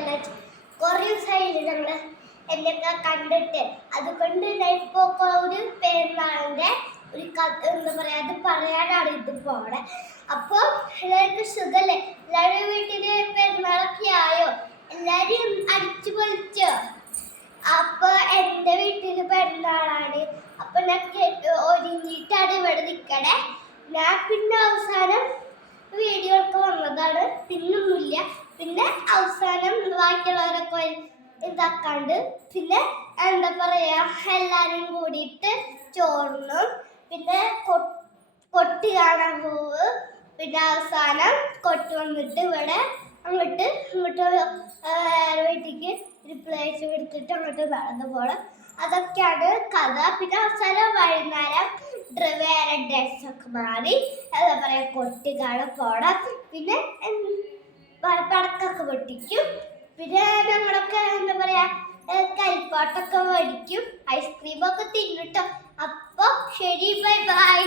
വിളിച്ചല്ല കുറേ ദിവസമായില്ലേ ഞങ്ങള് എന്നൊക്കെ കണ്ടിട്ട്. അതുകൊണ്ട് ഇപ്പൊ ഒരു പെരുന്നാളിന്റെ ഒരു എന്താ പറയാ അത് പറയാനാണ് ഇത് പോണെ. അപ്പൊ എല്ലാവർക്കും സുഖല്ലേ? എല്ലാവരുടെ വീട്ടില് പെരുന്നാളൊക്കെ ആയോ? എല്ലാരും അടിച്ചു പൊളിച്ചോ? അപ്പൊ എന്റെ വീട്ടില് പെരുന്നാളാണ്. അപ്പൊ ഞാൻ ഒരുങ്ങിയിട്ടാണ് ഇവിടെ നിക്കണേ. ഞാൻ പിന്നെ അവസാനം വീഡിയോ ഒക്കെ വന്നതാണ്, പിന്നൊന്നുമില്ല. പിന്നെ അവസാനം ബാക്കിയുള്ളവരൊക്കെ ഇതാക്കാണ്ട് പിന്നെ എന്താ പറയാ എല്ലാരും കൂടിയിട്ട് ചോറിനും പിന്നെ കൊട്ടി കാണാൻ പോവ്. പിന്നെ അവസാനം കൊട്ട് വന്നിട്ട് ഇവിടെ അങ്ങോട്ട് വീട്ടിലേക്ക് ഒരു പ്ലേസ് എടുത്തിട്ട് അങ്ങോട്ട് നടന്നു പോകണം. അതൊക്കെയാണ് കഥ. പിന്നെ അവസാനം വൈകുന്നേരം വേറെ ഡ്രസ്സൊക്കെ മാറി എന്താ പറയാ കൊട്ടി കാണാൻ പോണം. പിന്നെ പടക്കൊക്കെ പൊട്ടിക്കും. പിന്നെ ഞങ്ങളൊക്കെ എന്താ പറയാ കരിപ്പാട്ടൊക്കെ മേടിക്കും, ഐസ്ക്രീമൊക്കെ തിന്നിട്ടോ. അപ്പൊ ശരി, ബൈ ബൈ.